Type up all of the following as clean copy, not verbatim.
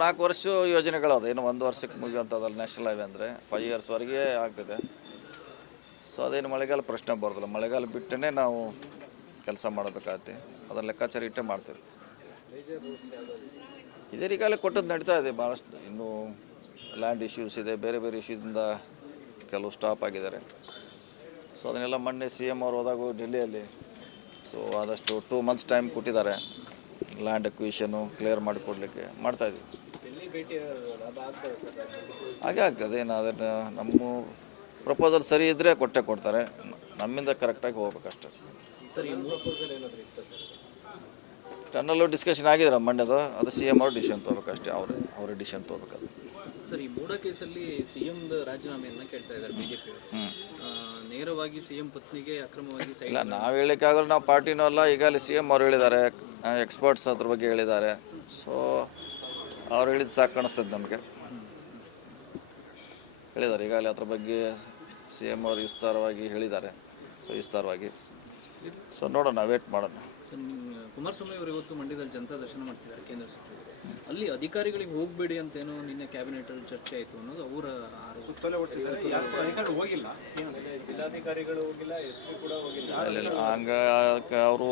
4 ವರ್ಷ ಯೋಜನೆಗಳು ಅದು, ಇನ್ನು 1 ವರ್ಷಕ್ಕೆ ಮುಗಿಯುವಂಥದ್ದಲ್ಲ. ನ್ಯಾಷನಲ್ ಹೈವೇ ಅಂದರೆ 5 ಇಯರ್ಸ್ವರೆಗೆ ಆಗ್ತದೆ. ಸೊ ಅದೇನು ಮಳೆಗಾಲ ಪ್ರಶ್ನೆ ಬರೋದಿಲ್ಲ. ಮಳೆಗಾಲ ಬಿಟ್ಟೇ ನಾವು ಕೆಲಸ ಮಾಡಬೇಕಾಗತ್ತೆ. ಅದರ ಲೆಕ್ಕಾಚಾರ ಇಟ್ಟೇ ಮಾಡ್ತೀವಿ. ಇದೇ ಈಗಾಗಲೇ ಕೊಟ್ಟದ್ದು ನಡೀತಾ ಇದೆ. ಭಾಳಷ್ಟು ಇನ್ನೂ ಲ್ಯಾಂಡ್ ಇಶ್ಯೂಸ್ ಇದೆ, ಬೇರೆ ಬೇರೆ ಇಶ್ಯೂದಿಂದ ಕೆಲವು ಸ್ಟಾಪ್ ಆಗಿದ್ದಾರೆ. ಸೊ ಅದನ್ನೆಲ್ಲ ಮೊನ್ನೆ CM ಅವರು ಹೋದಾಗ ಡೆಲ್ಲಿಯಲ್ಲಿ ಸೊ ಆದಷ್ಟು 2 ಮಂತ್ಸ್ ಟೈಮ್ ಕೊಟ್ಟಿದ್ದಾರೆ ಲ್ಯಾಂಡ್ ಅಕ್ವಿಷನ್ನು ಕ್ಲಿಯರ್ ಮಾಡಿಕೊಡ್ಲಿಕ್ಕೆ. ಮಾಡ್ತಾಯಿದ್ವಿ. ಹಾಗೆ ಆಗ್ತದೆ. ಅದನ್ನು ನಮ್ಮ ಪ್ರಪೋಸಲ್ ಸರಿ ಇದ್ದರೆ ಕೊಡ್ತಾರೆ. ನಮ್ಮಿಂದ ಕರೆಕ್ಟಾಗಿ ಹೋಗ್ಬೇಕಷ್ಟೆ. ಟನ್ನಲ್ಲು ಡಿಸ್ಕಷನ್ ಆಗಿದ್ರೆ ಮಂಡ್ಯದು, ಅದು CM ಅವರು ಡಿಸಿಷನ್ ತೊಗೋಬೇಕಷ್ಟೇ. ಅವರೇ ಡಿಸಿಷನ್ ತೊಗೋಬೇಕದು. ಸರ್, ಈ ಮೂಡ ಕೇಸಲ್ಲಿ CM ರಾಜೀನಾಮೆಯನ್ನು ಕೇಳ್ತಾ ಇದ್ದಾರೆ BJP. ನೇರವಾಗಿ CM ಪತ್ನಿಗೆ ಅಕ್ರಮವಾಗಿ ಇಲ್ಲ, ನಾವು ಹೇಳಲಿಕ್ಕಾಗಲ್ಲ. ನಾವು ಪಾರ್ಟಿನೂ ಅಲ್ಲ. ಈಗಾಗಲೇ CM ಅವರು ಹೇಳಿದ್ದಾರೆ, ಎಕ್ಸ್ಪರ್ಟ್ಸ್ ಅದ್ರ ಬಗ್ಗೆ ಹೇಳಿದ್ದಾರೆ. ಸೊ ಅವ್ರು ಹೇಳಿದ್ದು ಸಾಕು ಕಾಣಿಸ್ತದೆ ನಮಗೆ. ಹೇಳಿದ್ದಾರೆ ಈಗಾಗಲೇ ಅದ್ರ ಬಗ್ಗೆ CM ಅವರು ವಿಸ್ತಾರವಾಗಿ ಹೇಳಿದ್ದಾರೆ. ಸೊ ವಿಸ್ತಾರವಾಗಿ ನೋಡೋಣ, ವೇಟ್ ಮಾಡೋಣ. ಕುಮಾರಸ್ವಾಮಿ ಅವರು ಇವತ್ತು ಮಂಡ್ಯದಲ್ಲಿ ಜನತಾ ದರ್ಶನ ಮಾಡ್ತಿದ್ದಾರೆ, ಕೇಂದ್ರ ಸಚಿವರು. ಅಲ್ಲಿ ಅಧಿಕಾರಿಗಳಿಗೆ ಹೋಗಬೇಡಿ ಅಂತೇನೋ ನಿನ್ನೆ ಕ್ಯಾಬಿನೆಟ್ ಅಲ್ಲಿ ಚರ್ಚೆ ಆಯಿತು ಅನ್ನೋದು ಅವರ ಜಿಲ್ಲಾಧಿಕಾರಿಗಳು ಹೋಗಿಲ್ಲ, SP ಕೂಡ ಹೋಗಿಲ್ಲ. ಹಂಗೆ ಅವರು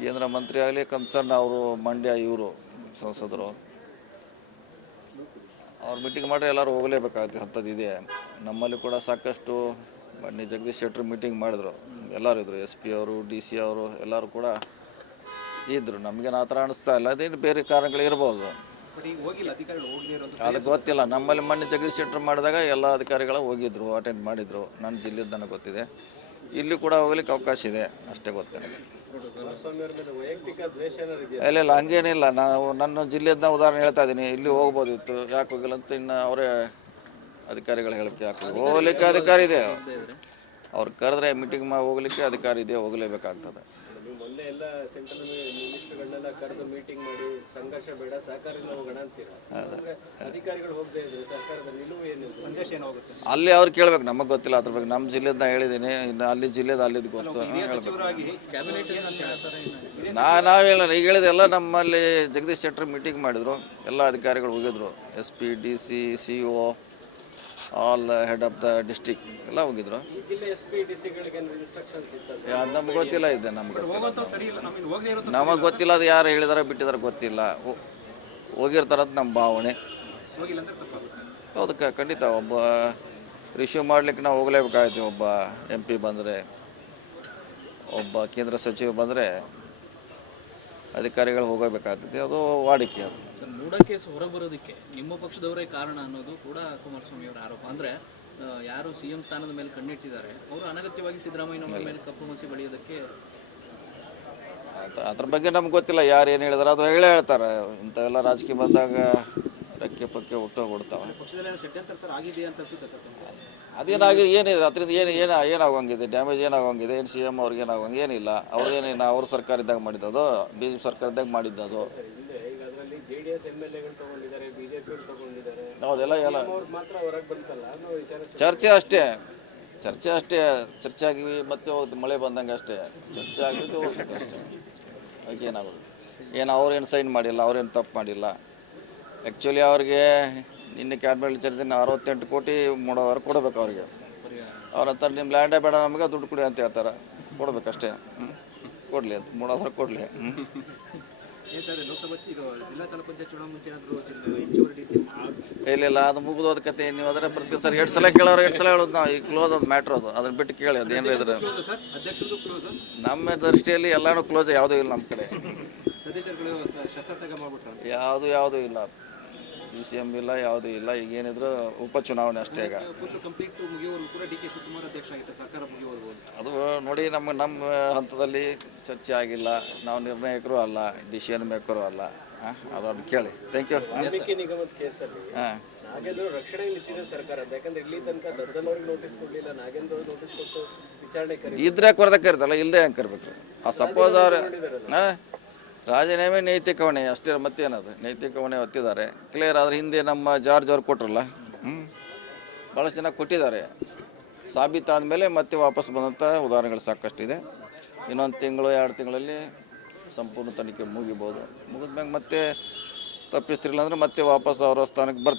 ಕೇಂದ್ರ ಮಂತ್ರಿ ಆಗಲಿ ಕನ್ಸರ್ನ್ ಅವರು ಮಂಡ್ಯ ಇವರು ಸಂಸದರು ಅವ್ರು ಮೀಟಿಂಗ್ ಮಾಡ್ರೆ ಎಲ್ಲರೂ ಹೋಗಲೇಬೇಕಾಗುತ್ತೆ. ಅಂಥದ್ದಿದೆ. ನಮ್ಮಲ್ಲಿ ಕೂಡ ಸಾಕಷ್ಟು ಮೊನ್ನೆ ಜಗದೀಶ್ ಶೆಟ್ಟರ್ ಮೀಟಿಂಗ್ ಮಾಡಿದ್ರು. ಎಲ್ಲರೂ ಇದ್ದರು, SP ಅವರು, DC ಅವರು ಎಲ್ಲರೂ ಕೂಡ ಇದ್ದರು. ನಮಗೇನು ಆ ಥರ ಅನಿಸ್ತಾ ಇಲ್ಲ. ಅದೇನು ಬೇರೆ ಕಾರಣಗಳಿರ್ಬೋದು, ಅದು ಗೊತ್ತಿಲ್ಲ. ನಮ್ಮಲ್ಲಿ ಮೊನ್ನೆ ಜಗದೀಶ್ ಶೆಟ್ಟರ್ ಮಾಡಿದಾಗ ಎಲ್ಲ ಅಧಿಕಾರಿಗಳು ಹೋಗಿದ್ರು, ಅಟೆಂಡ್ ಮಾಡಿದರು. ನನ್ನ ಜಿಲ್ಲೆದು ನನಗೆ ಗೊತ್ತಿದೆ. ಇಲ್ಲಿ ಕೂಡ ಹೋಗ್ಲಿಕ್ಕೆ ಅವಕಾಶ ಇದೆ, ಅಷ್ಟೇ ಗೊತ್ತಿಲ್ಲ. ಇಲ್ಲ ಹಂಗೇನಿಲ್ಲ. ನಾವು ನನ್ನ ಜಿಲ್ಲೆಯದನ್ನ ಉದಾಹರಣೆ ಹೇಳ್ತಾ ಇದ್ದೀನಿ. ಇಲ್ಲಿ ಹೋಗ್ಬೋದಿತ್ತು, ಯಾಕೆ ಹೋಗಿಲ್ಲ ಅಂತ ಇನ್ನು ಅವರೇ ಅಧಿಕಾರಿಗಳು ಹೇಳಕ್ಕೆ ಯಾಕೆ ಹೋಗ್ಲಿಕ್ಕೆ ಅಧಿಕಾರ ಇದೆ. ಅವ್ರು ಕರೆದ್ರೆ ಮೀಟಿಂಗ್ ಹೋಗ್ಲಿಕ್ಕೆ ಅಧಿಕಾರ ಇದೆ, ಹೋಗಲೇಬೇಕಾಗ್ತದೆ. ಮೊನ್ನೆ ಎಲ್ಲ ಸೆಂಟ್ರಲ್ ಮಿನಿಸ್ಟರ್ಗಳನ್ನೆಲ್ಲ ಕರೆದು ಮೀಟಿಂಗ್ ಮಾಡಿ ಸಂಘರ್ಷ ಬೇಡ, ಸಹಕಾರದಿಂದ ಹೋಗೋಣ ಅಂತೀರಾ. ಅಧಿಕಾರಿಗಳು ಹೋಗದೆ ಇದ್ರೆ ಸರ್ಕಾರದ ನಿಲುವು ಏನು, ಸಂದೇಶ ಏನಾಗುತ್ತೆ ಅಲ್ಲಿ ಅವ್ರು ಕೇಳ್ಬೇಕು. ನಮಗೆ ಗೊತ್ತಿಲ್ಲ ಅದ್ರ ಬಗ್ಗೆ. ನಮ್ಮ ಜಿಲ್ಲೆದ ಹೇಳಿದ್ದೀನಿ, ಇನ್ನು ಅಲ್ಲಿ ಜಿಲ್ಲೆದು ಅಲ್ಲಿದ್ದು ಗೊತ್ತು. ನಾವು ಹೇಳೋಣ. ಈಗ ಹೇಳಿದೆ ಎಲ್ಲ ನಮ್ಮಲ್ಲಿ ಜಗದೀಶ್ ಶೆಟ್ಟರ್ ಮೀಟಿಂಗ್ ಮಾಡಿದ್ರು, ಎಲ್ಲ ಅಧಿಕಾರಿಗಳು ಹೋಗಿದ್ರು. SP, DC, CO, all head of the district ಎಲ್ಲ ಹೋಗಿದ್ರು. ನಮ್ಗೆ ಗೊತ್ತಿಲ್ಲ ಇದೆ, ನಮಗೆ ಗೊತ್ತಿಲ್ಲ. ಅದು ಯಾರು ಹೇಳಿದಾರೆ ಬಿಟ್ಟಿದಾರೆ ಗೊತ್ತಿಲ್ಲ. ಹೋಗಿರ್ತಾರಂತ ನಮ್ಮ ಭಾವನೆ. ಹೌದು, ಖಂಡಿತ. ಒಬ್ಬ ರಿಶ್ಯೂ ಮಾಡಲಿಕ್ಕೆ ನಾವು ಹೋಗಲೇಬೇಕಾಗುತ್ತೆ. ಒಬ್ಬ MP ಬಂದರೆ, ಒಬ್ಬ ಕೇಂದ್ರ ಸಚಿವ ಬಂದರೆ ಅಧಿಕಾರಿಗಳು ಹೋಗಬೇಕಾಗ್ತದೆ. ಅದು ವಾಡಿಕೆ. ಅದು ಮೂಡ ಕೇಸ್ ಹೊರಬರೋದಕ್ಕೆ ನಿಮ್ಮ ಪಕ್ಷದವರೇ ಕಾರಣ ಅನ್ನೋದು ಕೂಡ ಕುಮಾರಸ್ವಾಮಿ ಅವರ ಆರೋಪ. ಅಂದರೆ ಯಾರು CM ಸ್ಥಾನದ ಮೇಲೆ ಕಣ್ಣಿಟ್ಟಿದ್ದಾರೆ ಅವರು ಅನಗತ್ಯವಾಗಿ ಸಿದ್ದರಾಮಯ್ಯನವರ ಮೇಲೆ ಕಪ್ಪು ಮಸಿ ಬಳಿಯೋದಕ್ಕೆ. ಅದ್ರ ಬಗ್ಗೆ ನಮ್ಗೆ ಗೊತ್ತಿಲ್ಲ ಯಾರು ಏನು ಹೇಳಿದಾರೆ. ಅದು ಹೇಳ್ತಾರೆ. ಇಂಥವೆಲ್ಲ ರಾಜಕೀಯ ಬಂದಾಗ ರೆಕ್ಕೆ ಪಕ್ಕೆ ಹುಟ್ಟೋಗ್ಬಿಡ್ತಾವೆ. ಅದೇನಾಗಿ ಏನಿದೆ ಅದರಿಂದ ಏನಾಗೋಂಗಿದೆ, ಡ್ಯಾಮೇಜ್ ಏನಾಗೋಂಗಿದೆ. ಏನು CM ಅವ್ರಿಗೆ ಏನಾಗೋಂಗೆ ಏನಿಲ್ಲ. ಅವ್ರೇನೇನು ಅವ್ರ ಸರ್ಕಾರ ಇದ್ದಾಗ ಮಾಡಿದ್ದದು, BJP ಸರ್ಕಾರ ಇದ್ದಾಗ ಮಾಡಿದ್ದದು. ಹೌದೆಲ್ಲ ಚರ್ಚೆ ಅಷ್ಟೇ. ಚರ್ಚೆ ಆಗಿ ಮತ್ತೆ ಹೋಗುತ್ತೆ. ಮಳೆ ಬಂದಂಗೆ ಅಷ್ಟೇ ಚರ್ಚೆ ಆಗಿದ್ದು ಹೋಗುತ್ತೆ ಅಷ್ಟೇ. ಅದಕ್ಕೆ ಏನಾಗೋದು. ಏನು ಅವ್ರೇನು ಸೈನ್ ಮಾಡಿಲ್ಲ, ಅವ್ರೇನು ತಪ್ಪು ಮಾಡಿಲ್ಲ. ಆ್ಯಕ್ಚುಲಿ ಅವ್ರಿಗೆ ನಿನ್ನೆ ಕ್ಯಾಬಿನೆಟ್ ಚರ್ಚೆ 68 ಕೋಟಿ ಮೂಡೋರು ಕೊಡಬೇಕು ಅವ್ರಿಗೆ. ಅವ್ರಂತಾರೆ ನಿಮ್ಮ ಲ್ಯಾಂಡೇ ಬೇಡ ನಮಗೆ, ದುಡ್ಡು ಕೊಡಿ ಅಂತ ಹೇಳ್ತಾರೆ. ಕೊಡ್ಬೇಕಷ್ಟೇ. ಕೊಡಲಿ, ಅದು ಮೂಡೋದ್ರ ಕೊಡಲಿ. ಇಲ್ಲ, ಅದು ಮುಗಿದೋದ ಕತೆ. ನೀವು ಅದರ ಪ್ರತಿ ಸರಿ 2 ಸಲ ಕೇಳೋರು 2 ಸಲ ಹೇಳೋದು. ನಾವು ಈಗ ಕ್ಲೋಸ್ ಅದು ಮ್ಯಾಟ್ರ್. ಅದನ್ನ ಬಿಟ್ಟು ಕೇಳಿ. ಅದು ಏನಾರ ಇದ್ರೆ ನಮ್ಮ ದೃಷ್ಟಿಯಲ್ಲಿ ಎಲ್ಲಾನು ಕ್ಲೋಸ್. ಯಾವುದೂ ಇಲ್ಲ ನಮ್ಮ ಕಡೆ. ಯಾವುದೂ ಇಲ್ಲ. CM ಇಲ್ಲ, ಯಾವುದೂ ಇಲ್ಲ. ಈಗೇನಿದ್ರು ಉಪಚುನಾವಣೆ ಅಷ್ಟೇ. ಈಗ ಅದು ನೋಡಿ, ನಮ್ಮ ಹಂತದಲ್ಲಿ ಚರ್ಚೆ ಆಗಿಲ್ಲ. ನಾವು ನಿರ್ಣಾಯಕರು ಅಲ್ಲ, ಡಿಸಿಷನ್ ಮೇಕರು ಅಲ್ಲ. ಅದನ್ನು ಕೇಳಿ. Thank you. ಇದ್ರೆ ಕೊರದಕ್ಕೆ ಇರ್ತಲ್ಲ, ಇಲ್ಲದೆ ಹೆಂಗೆ ಕರ್ಬೇಕು. ಸಪೋಸ್ ಅವ್ರು ರಾಜೀನಾಮೆ ನೈತಿಕ ಹೊಣೆ ಅಷ್ಟೇ, ಮತ್ತೇನದು. ನೈತಿಕ ಹೊಣೆ ಹೊತ್ತಿದ್ದಾರೆ, ಕ್ಲಿಯರ್. ಆದರೆ ಹಿಂದೆ ನಮ್ಮ ಜಾರ್ಜ್ ಅವ್ರು ಕೊಟ್ರಲ್ಲ, ಭಾಳಷ್ಟು ಜನ ಕೊಟ್ಟಿದ್ದಾರೆ. ಸಾಬೀತಾದ ಮೇಲೆ ಮತ್ತೆ ವಾಪಸ್ ಬಂದಂಥ ಉದಾಹರಣೆಗಳು ಸಾಕಷ್ಟಿದೆ. ಇನ್ನೊಂದು ತಿಂಗಳು 2 ತಿಂಗಳಲ್ಲಿ ಸಂಪೂರ್ಣ ತನಿಖೆ ಮುಗಿಬೋದು. ಮುಗಿದ್ಮ್ಯಾಗ ಮತ್ತೆ ತಪ್ಪಿಸ್ತಿರಲಿಲ್ಲ ಅಂದರೆ ಮತ್ತೆ ವಾಪಸ್ ಅವರ ಸ್ಥಾನಕ್ಕೆ ಬರ್ತಾರೆ.